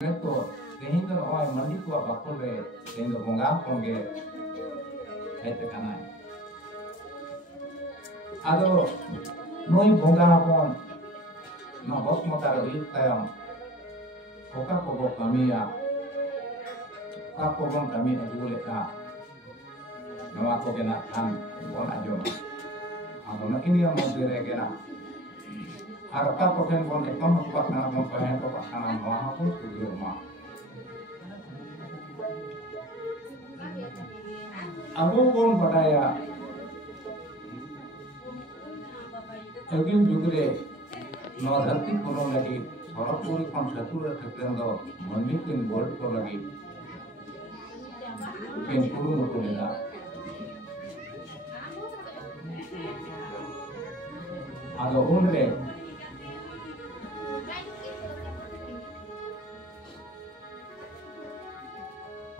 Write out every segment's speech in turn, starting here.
तो तेहिं तो नॉय मंडी को बाकुल रे तेहिं तो बोंगा कोंगे हेते काना आदो नोई बोंगा हपन न बस मतार उइक तायम ओका को कमिया ओका को बन कमी अगु लेका नवा को गेना खान बोन आजो आदो न इनिया मध्य रे गेना आर ओका को ठेन बोन एकम पकना बोन पहन को पकना वहां को तुगो मा Aku pun badaya agil jugre no dharti kono lagi sorapuri kon satura thakendo mandi kin gold ko lagi kin puru mutu leda ado unre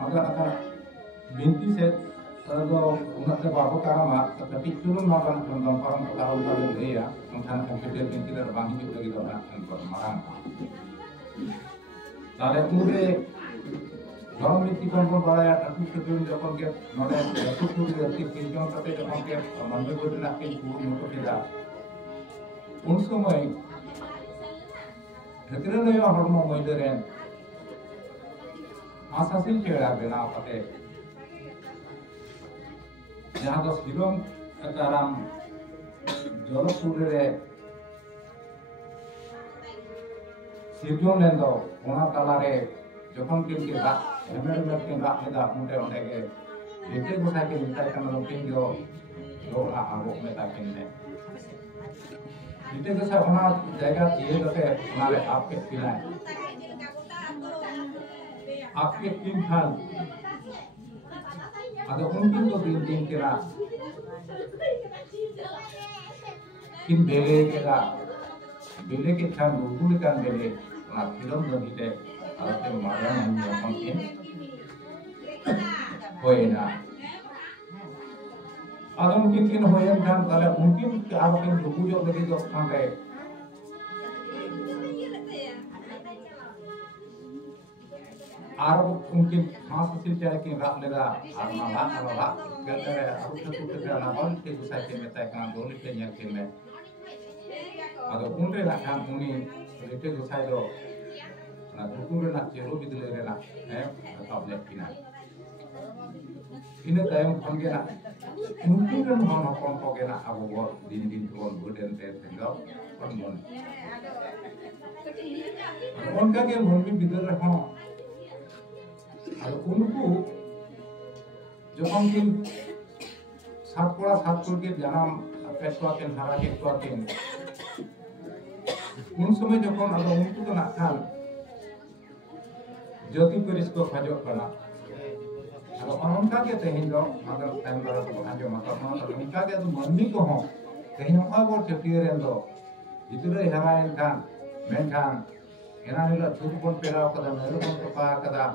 agar binti set kalau umat terbawa karama tapi turun makan tentang orang tahu kalau dia tentang komputer yang tidak bangi juga gitu nak tentang marang. Lalu kemudian dalam mitikan pun baraya tapi sebelum jauh ke mana jatuh tu dia tinjau tapi jauh ke mandu boleh nak puru mutu tidak. Unsumai Hekira ni orang mau modern asasin cera bina pakai जहाँ तो शिलोंग अकाराम जोलपुर रे सिर्जों लेंदो उना तालारे जोखम के बात हेमेर के बात लेदा मुटे उन्हें के लेते गुस्सा के मिठाई का मतलब किंग जो लोग आगो में ताकि ने लेते गुस्सा उना जगह ये जैसे हमारे आपके पिलाए आपके किंग खान ada mungkin तो दिन kira kin bele ke kan rukun kan bele na film do hite ate mara nan yapon kin hoena ada mungkin kin hoyen kan tale mungkin abo kin ruku jo lagi do sampai आरो उनके खास सिल चाहे कि रात लेगा और ना रात कहते हैं अब तो कुछ ना बोल के गुस्सा के में तय करना बोल के नहीं के में आरो उनके ना काम उन्हीं लेते गुस्सा दो ना दुकुरे ना चेरो बिदले रे ना है तब लेकिन ना इन्हें तय हम के ना उनके ना हम कौन को के ना अब वो दिन तो बुढ़े ते तेंगो कौन बोल उनका के मन में बिदल रहा उनको जखन किन सातपुरा सातपुर के जन्म पेशवा के हारा के उन समय जखन अब उनको तो नाखान ज्योति पुलिस को खजो करना अब उनका के तेहिं दो अगर टाइम करा तो आजो मतलब ना तो उनका के तो मंदी को हो तेहिं हम और चटियर दो इतरे हरायन खान मेन खान एना हिला थुपन पेराव कदा मेरे को तो पा कदा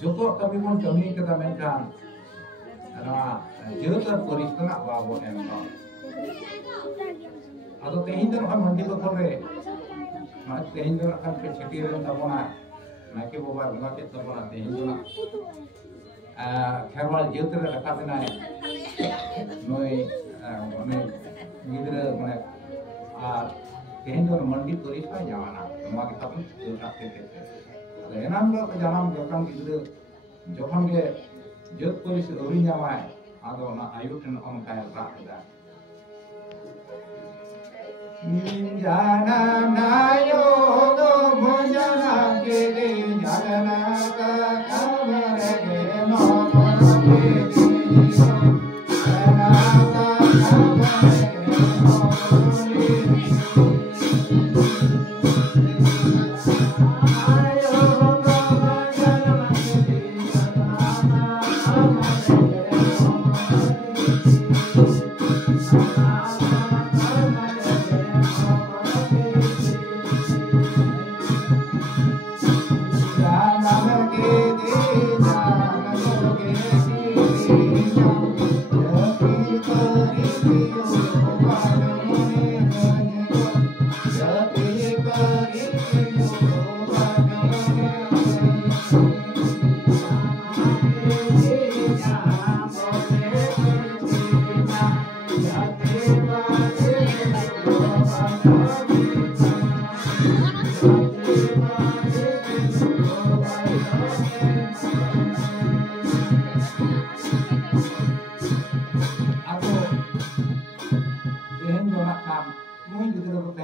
जोतो कमी पन कमी कदा मेनखान ना जेतर परिस्थिति बाबो एमबा आदो तेहिं दो हम मंडी को करे मा तेहिं दो हम पे छटी रे तबना नाके बाबा बना के तबना तेहिं दो खेरवाल जेतर रखा देना है नोई माने गिदरे माने आ तेहिं दो मंडी परिस्थिति जाना मा के तब जोताते थे एनाम लो जानम जोखम गिदरे जोखम के जोत पुलिस ओरी जामाय आदो ना आयुठन अनकाय राखदा जाना नायो दो भजना के जाना का खबर के मोहन के जाना का खबर के Yeah.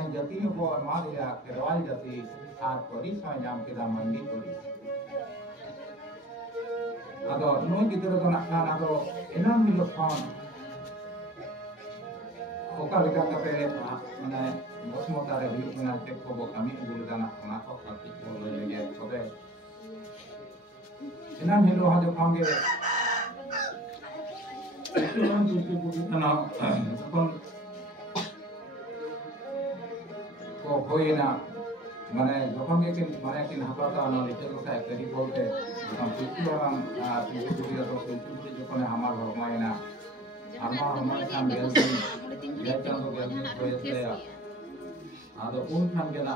Jati ko Amalia Kerwal Jati at Polis may jam kita mandi Polis. Ado nung kita to nak ado enam milok pound. Oka leka kape mana bos motor review mana cek ko kami dulu tanah kenapa kaki ko lagi kobe. Enam hilo hajo pange. Enam tujuh tanah kon को कोई ना मैंने जखन kin हापाता ना लिखे तो काय करी बोलते हम पिछुआराम पिछुरिया तो पिछुरी जखन हमार भगवान ना हमार काम गेलती गेलता तो गेलती कोई या आदो उन खान के ना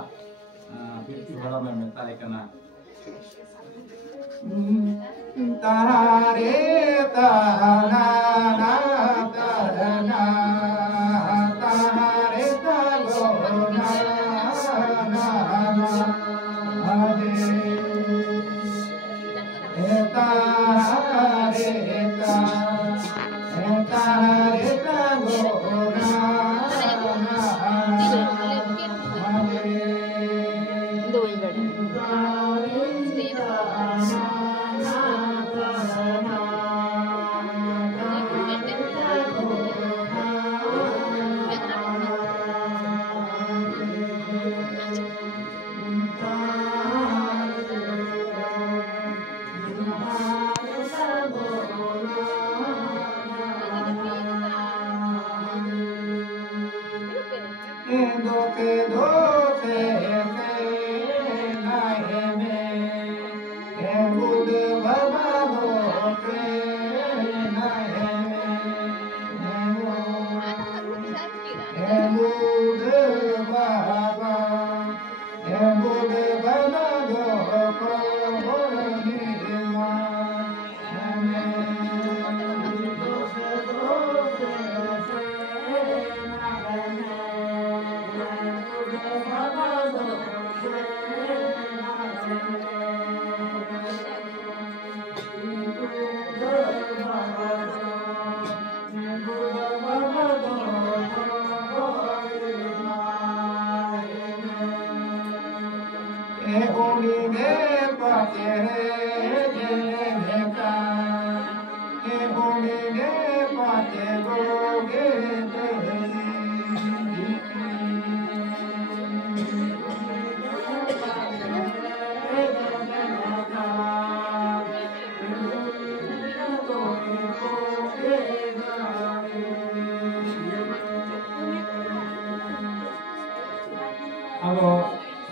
पिछुहारा में मेताले कना तारे ताना ना ताना तारे तागोना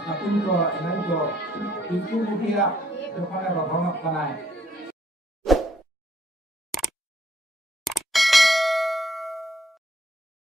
Aku ko nan ko itu dia depan rohong kanai